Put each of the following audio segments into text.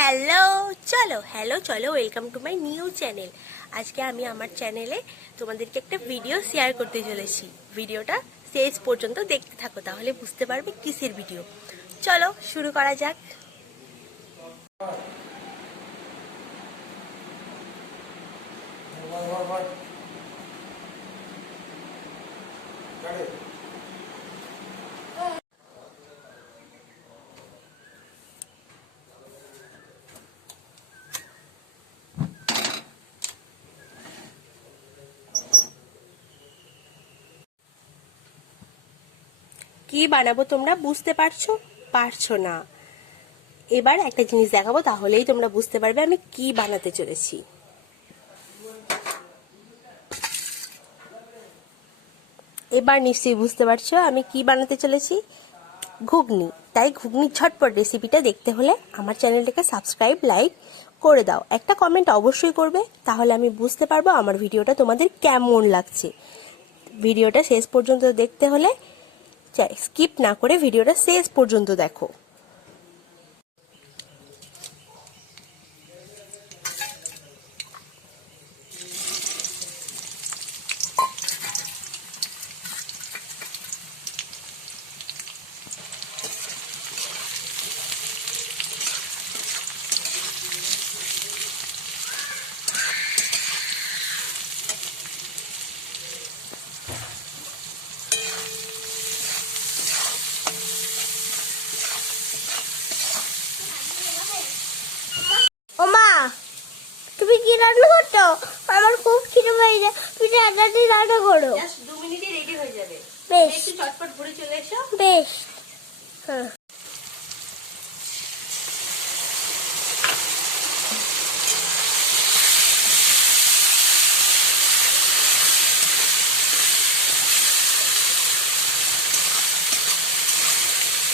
Hello চলো welcome to my new channel. আজকে আমি আমার চ্যানেলে তোমাদেরকে একটা ভিডিও শেয়ার করতে চলেছি। ভিডিওটা শেষ পর্যন্ত দেখতে থাকো, তাহলে বুঝতে পারবে কিসের ভিডিও। চলো শুরু করা যাক। কি বানাবো তোমরা বুঝতে পারছো না? এবার একটা জিনিস দেখাবো, তাহলেই তোমরা বুঝতে পারবে আমি কি বানাতে চলেছি। এবার নিশ্চয়ই বুঝতে পারছো আমি কি বানাতে চলেছি। ঘুগনি। তাই ঘুগনির ঝটপট রেসিপিটা দেখতে হলে আমার চ্যানেলটাকে সাবস্ক্রাইব, লাইক করে দাও। একটা কমেন্ট অবশ্যই করবে, তাহলে আমি বুঝতে পারবো আমার ভিডিওটা তোমাদের কেমন লাগছে। ভিডিওটা শেষ পর্যন্ত দেখতে হলে স্কিপ না করে ভিডিওটা শেষ পর্যন্ত দেখো। ওমা, তুমি কি রান্না করছো? আমার খুব খিদে পেয়েছে, তুমি তাড়াতাড়ি রান্না করো। জাস্ট 2 মিনিটে রেডি হয়ে যাবে। বেশ, একটু চটপট ঘুরে চলে এসো। বেশ। হ্যাঁ,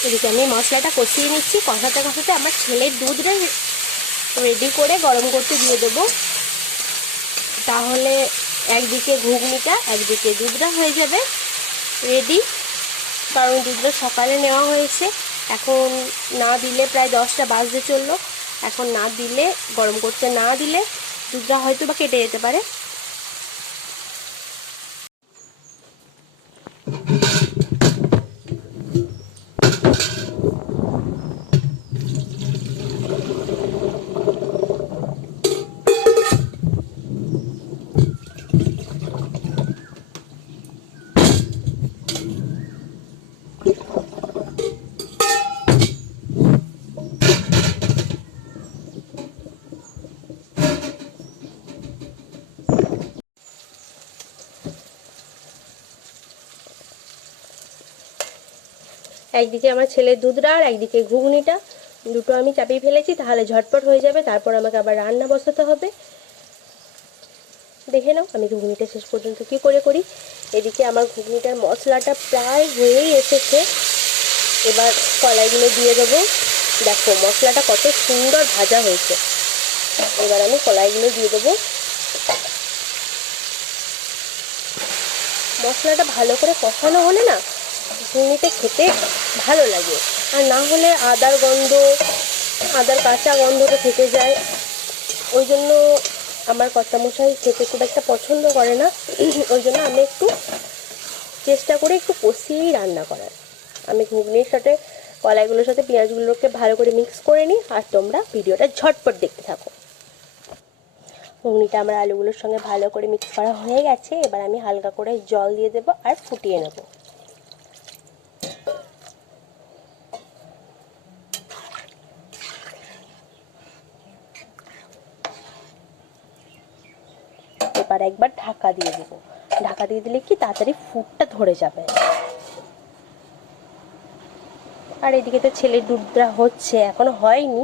এদিকে আমি মশলাটা কষিয়ে নিচ্ছি। কষাতে কষাতে আমার ছেলের দুধটা রেডি করে গরম করতে দিয়ে দেবো। তাহলে একদিকে ঘুগনিটা, একদিকে দুধটা হয়ে যাবে রেডি। কারণ দুধটা সকালে নেওয়া হয়েছে, এখন না দিলে প্রায় 10টা বাজতে চললো। এখন না দিলে, গরম করতে না দিলে দুধটা হয়তো বা কেটে যেতে পারে। একদিকে আমার ছেলের দুধটা আর একদিকে ঘুগনিটা, দুটো আমি চাপিয়ে ফেলেছি, তাহলে ঝটপট হয়ে যাবে। তারপর আমাকে আবার রান্না বসাতে হবে। দেখে নাও আমি ঘুগনিটা শেষ পর্যন্ত কি করে করি। এদিকে আমার ঘুগনিটার মশলাটা প্রায় হয়েই এসেছে। এবার কলাইগুলো দিয়ে দেবো। দেখো মশলাটা কত সুন্দর ভাজা হয়েছে। এবার আমি কলাইগুলো দিয়ে দেবো। মশলাটা ভালো করে কষানো হলে না ঘুগনিতে খেতে ভালো লাগে, আর না হলে আদার কাঁচা গন্ধটা থেকে যায়। ওই জন্য আমার কর্তামশাই খেতে খুব একটা পছন্দ করে না। ওই জন্য আমি একটু চেষ্টা করে একটু কষিয়েই রান্না করার। আমি ঘুগনির সাথে কলাইগুলোর সাথে পেঁয়াজগুলোকে ভালো করে মিক্স করে নিই, আর তোমরা ভিডিওটা ঝটপট দেখতে থাকো। ঘুগনিটা আমার আলুগুলোর সঙ্গে ভালো করে মিক্স করা হয়ে গেছে। এবার আমি হালকা করে জল দিয়ে দেবো আর ফুটিয়ে নেব। এবার একবার ঢাকা দিয়ে দেব। ঢাকা দিয়ে দিলে কি তাড়াতাড়ি ফুটটা ধরে যাবে। আর এদিকে তো ছেলের দুধটা হচ্ছে, এখনো হয়নি,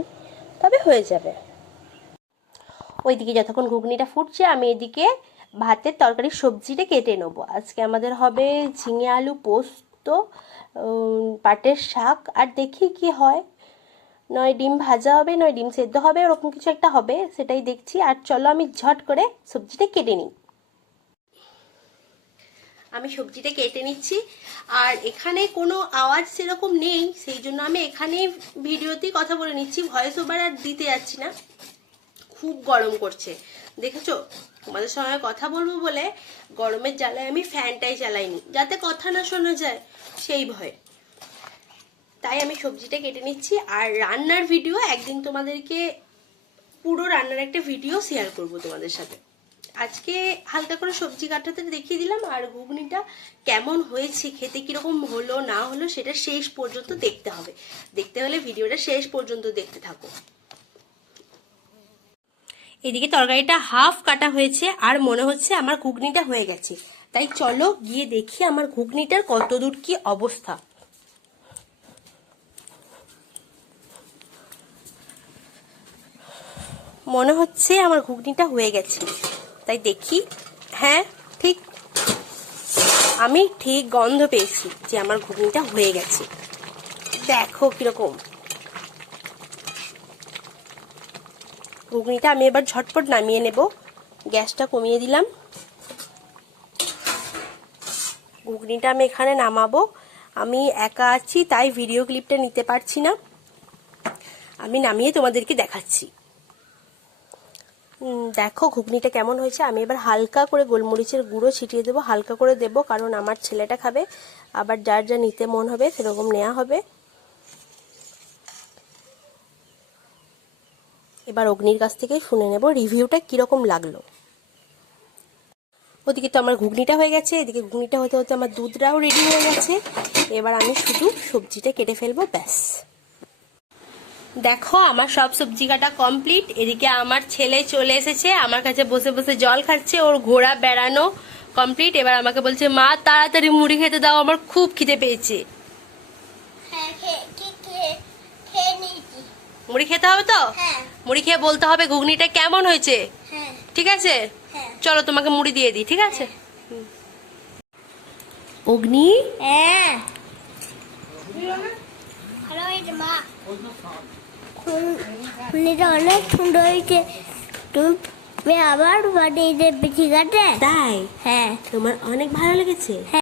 তবে হয়ে যাবে। ওইদিকে যতক্ষণ ঘুগনিটা ফুটছে আমি এদিকে ভাতের তরকারির সবজিটা কেটে নেবো। আজকে আমাদের হবে ঝিঙে আলু পোস্ত, পাটের শাক, আর দেখি কি হয়। নয় ডিম ভাজা হবে, নয় ডিম সেদ্ধ হবে, ওরকম কিছু একটা হবে, সেটাই দেখছি। আর চলো আমি ঝট করে সবজিটা কেটে নিই। আমি সবজিটা কেটে নিচ্ছি। আর এখানে কোনো আওয়াজ সেরকম নেই, সেই জন্য আমি এখানে ভিডিওতেই কথা বলে নিচ্ছি, ভয়েস ওভার আর দিতে যাচ্ছি না। খুব গরম করছে দেখেছো, তোমাদের সঙ্গে কথা বলবো বলে গরমের জ্বালায় আমি ফ্যানটাই চালাইনি, যাতে কথা না শোনা যায় সেই ভয়ে। তাই আমি সবজিটা কেটে নিচ্ছি। আর রান্নার ভিডিও একদিন তোমাদেরকে পুরো রান্নার একটা ভিডিও শেয়ার করব তোমাদের সাথে। আজকে হালকা করে সবজি কাটাতে দেখিয়ে দিলাম। আর ঘুগনিটা কেমন হয়েছে, খেতে কিরকম হলো না হলো সেটা শেষ পর্যন্ত দেখতে হবে। দেখতে হলে ভিডিওটা শেষ পর্যন্ত দেখতে থাকো। এদিকে তরকারিটা হাফ কাটা হয়েছে আর মনে হচ্ছে আমার ঘুগনিটা হয়ে গেছে। তাই চলো গিয়ে দেখি আমার ঘুগনিটার কতদূর কি অবস্থা। মনে হচ্ছে আমার ঘুগনিটা হয়ে গেছে, তাই দেখি। হ্যাঁ ঠিক, আমি ঠিক গন্ধ পেয়েছি যে আমার ঘুগনিটা হয়ে গেছে। দেখো কিরকম ঘুগনিটা। আমি এবার ঝটপট নামিয়ে নেব, গ্যাসটা কমিয়ে দিলাম। ঘুগনিটা আমি এখানে নামাবো। আমি একা আছি তাই ভিডিও ক্লিপটা নিতে পারছি না, আমি নামিয়ে তোমাদেরকে দেখাচ্ছি। দেখো ঘুগনিটা কেমন হয়েছে। আমি এবার হালকা করে গোলমরিচের গুঁড়ো ছিটিয়ে দেবো, হালকা করে দেবো, কারণ আমার ছেলেটা খাবে, আবার যার যা নিতে মন হবে সেরকম নেওয়া হবে। এবার অগ্নির কাছ থেকে শুনে নেব রিভিউটা কিরকম লাগলো। ওদিকে তো আমার ঘুগনিটা হয়ে গেছে, এদিকে ঘুগনিটা হতে হতে আমার দুধটাও রেডি হয়ে গেছে। এবার আমি শুধু সবজিটা কেটে ফেলবো, ব্যাস। দেখো আমার সব সবজি কাটা কমপ্লিট। এদিকে আমার ছেলে চলে এসেছে, আমার কাছে বসে বসে জল খাচ্ছে, ওর ঘোড়া বেড়ানো কমপ্লিট। এবার আমাকে বলছে মা তাড়াতাড়ি মুড়ি খেতে দাও, আমার খুব খিদে পেয়েছে। মুড়ি খেতে হবে তো? মুড়ি খেয়ে বলতে হবে ঘুগনিটা কেমন হয়েছে, ঠিক আছে? চলো তোমাকে মুড়ি দিয়ে দিই, ঠিক আছে? অগ্নি ভালো হয়েছে মা, ঘুগনিটা অনেক সুন্দর হয়েছে। তুমি আবার বানিয়ে দেবে, ঠিক আছে? তাই? হ্যাঁ। তোমার অনেক ভালো লেগেছে?